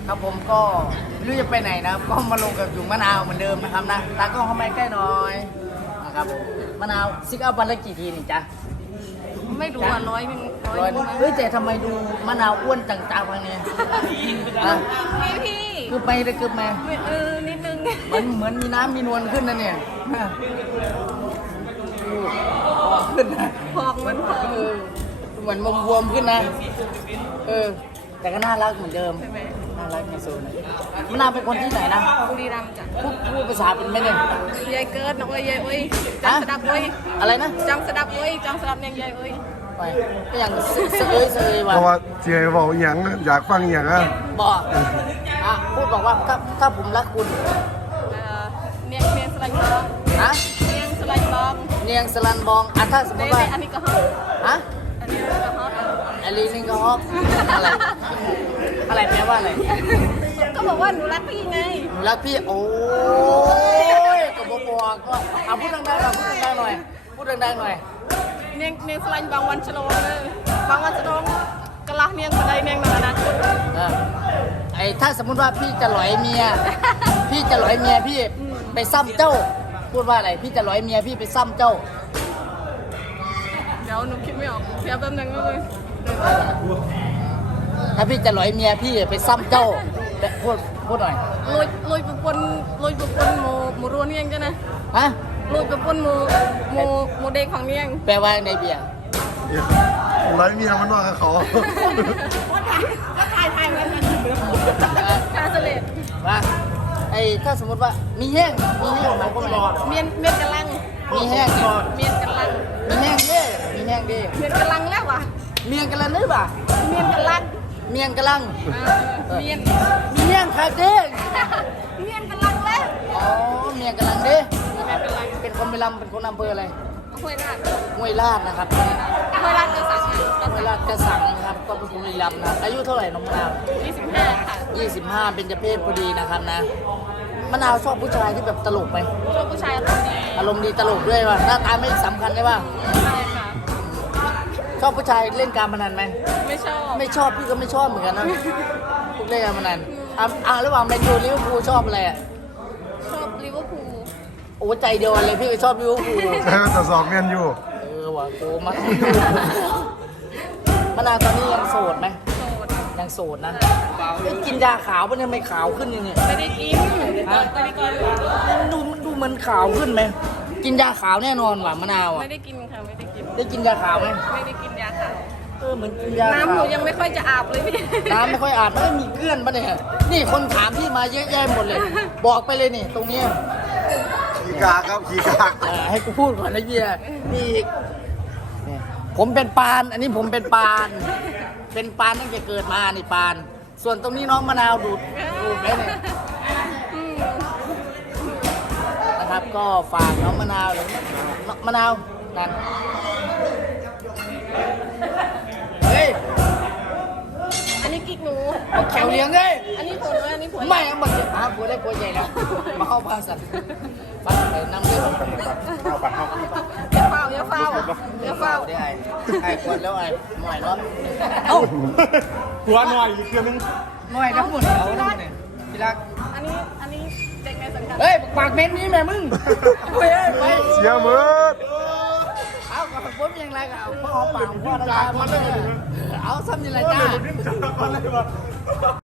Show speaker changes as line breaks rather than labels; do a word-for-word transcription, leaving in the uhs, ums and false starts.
ครับผมก็ไม่รู้จะไปไหนนะครับก็มาลงกับอยู่มะนาวเหมือนเดิมนะครับนะตากล้องเข้ามาใกล้หน่อยนะครับผมมะนาวซิกอัพวันละกี่ทีนี่จ๊ะ
ไม่รู้อ่ะร้อยหนึ่งร้
ร้
อ
อย ย
หนึ่ง
เฮ้ยแต่ทำไมดูมะนาวอ้วนจังๆพังเนี่ยอ่ะ
พี่พี่
คือไปเลยคือมา
ไม่เออนิดนึง
เหมือนเหมือนมีน้ำมีนวลขึ้นนะเนี่ยขึ้นนะ
พองมันพอง
เออเหมือนมบวมขึ้นนะเออแต่ก็น่ารักเหมือนเดิม
ใช่ไหม
น่ารักในโซนนะมะนาวเป็นคนที่ไหนนะ
บุรีรัมย์จ้ะ
พูดพูดภาษาเป็นไหมเนี่ย
ยายเกิดนะเว้ยยายเอ้ยจังสดับเว้ย
อะไรนะ
จังสดับเว้ยจังสดับเนี่ยยายเอ้ย
ไปก็อย่างเสเอยเสย
เพ
ว่ะ
ราะว่าเจียบอกอย่างอยากฟังอย่างอ่ะ
บอกอ่ะพูดบอกว่าถ้าถ้าผมรักคุณ
เอ่อเนียงเนียงสไลด์บอง
นะ
เนียงสไลด์บอง
เนียงสลันบองอ่ะถ้าสมม
เด้
ติว่า
อันนี้ก็ฮอต
ฮะ
อันนี้ก็ฮอต
อลีนิงก็ฮอกอะไรอะไรแปลว่าอะไร
ก็บอกว่าหนูรักพี่ไง
หนูรักพี่โอ้ยก็บอกบอกก็เอาพูดดังๆหน่อยพูดดังๆหน่อยพูดดังๆหน่อย
เนียงเนียงสไลด์บางวันฉลองเลยบางวันฉลองกะลาเนียงบันไดเนียงหนาอนาคต
เออไอ้ถ้าสมมติว่าพี่จะหลอยเมีย พี่จะหลอยเมียพี่ไปซ้ำเจ้า พูดว่าอะไรพี่จะหลอยเมียพี่ไปซ้ำเจ้า
เดี๋ยวหนูคิดไม่ออกเดี๋ยวแป๊บนึงเลย
ถ้าพี่จะหลอยเมียพี่ไปซ้ำเจ้าแต่พูดพูดหน่อย
ลอยลอยปุปนลอยปุปนโมโมรัวเนียงกันนะ
ฮะ
ลอยปุปนโมโมโมเด็กของเนียง
แปลว่าในเบียร์
ไรเมียมันว่ากับเขา
ถ่ายถ่ายไว้กันคาสเลต
ว่าไอ้ถ้าสมมติว่ามีแห้งมีแห้งหมายความว่าไง
เมียนเมียนกะลัง
มีแห้ง
เมียนกะลัง
มีแห้งดิมีแห้งดิ
เมียนกะลังแล้ววะ
เมียงกันละนึกป่ะ
เมียนกะลัง
เมียงกะลัง
เมียน
มีแห้งค่ะเด้
เมียนกะลังแล้ว
อ๋อเมียงกะลังเด้
เมียนกะลัง
เป็นคนบุรีรัมย์เป็นคนอำเภออะไร
ห้วยราช
ห้วยลาดนะครับ
ห้วยราชกระสัง
ห้วยลาดกระสังนะครับก็เป็นคนบุรีรัมย์นะอายุเท่าไหร่น้องมะนาว
ยี่สิบห้าค่ะ
ยี่สิบห้าเป็นจะเพศพอดีนะครับนะมะนาวชอบผู้ชายที่แบบตลกไหม
ชอบผู้ชายอารมณ์ดี
อารมณ์ดีตลกด้วยป่ะหน้าตาไม่สำคัญใช่ป่ะ
ใช่ค่ะ
ชอบผู้ชายเล่นการพนันไหม
ไม่ชอบ
ไม่ชอบพี่ก็ไม่ชอบเหมือนกันนะพวกเล่นการพนันอ่ะอ่ะระหว่างแมนยูลิเวอร์พูลชอบอะไรอ่ะ
ชอบลิเวอร์พูล
โอ้ใจเดียวกันเลยพี่ก็ชอบลิเวอร์พูล
แล้วจะสอบเมียนอยู่
เออว่ะโกมากมะนาวตอนนี้ยังโสดไหม
โสด
ยังโสดนะเอ้ยกินยาขาวมันทำไมขาวขึ้นอย่างเนี่ย
ไม่ได้กินไม่ได้กิน
มันดูมันดูเหมันขาวขึ้นไหมกินยาขาวแน่นอนว่ะมะนาวอ่ะ
ไม่ได้กินค่ะไม่ได้กิน
ได้กินยาขาวไหม
ไม่ได้กินยาขาว
เออเหมือนกินยา
น้ำห
ขา
นู
ว
ยังไม่ค่อยจะอาบเลยพี่
น้ำไม่ค่อยอาบไม่มีเกลื่อนปะเนี่ยนี่คนถามพี่มาเยอะแยะหมดเลย บอกไปเลยนี่ตรงเนี้ย
ขี่กากครับขี่กาก
เออให้กูพูดก่อนนะเฮียนี่อีกเนี่ยผมเป็นปาน อันนี้ผมเป็นปาน เป็นปานตั้งแต่เกิดมานี่ปาน ส่วนตรงนี้น้องมะนาวดูดดูดแล้วเนี่ยนะครับก็ฝากน้องมะนาวเลยน้องมะนาวนั่นเฮ้ย
อันนี้กิ๊กหนู
เอาแขวเลี้ยงเฮ้ย
อันนี้ผัวหนูอันนี้ผัว
ไม่เอามาเก็บหาผัวได้ผัวใหญ่แล้วมาเข้าพาสัตว์ฟังไปนั่งเล่น
อย่าเฝ้าอย่าเฝ้าอย่าเฝ้า
ได้ไอ้ไอ้ควรแล้วไอ้หน่อยเนาะเอ้า
หัวหน่อยอีกเทือนึง
หน่อยทั้งหมดเขาทั้งหมดเนี่ยพี่รัก
อันนี้อันนี้เด็กในสังกัด
เฮ้ยปากเม้นนี้แม่มึงเฮ้ยไป
เสียมือ
เอากับผมยังไรกับเอาพ่อปากพ่อตามันเลยเอาซ้ำยังไงจ้า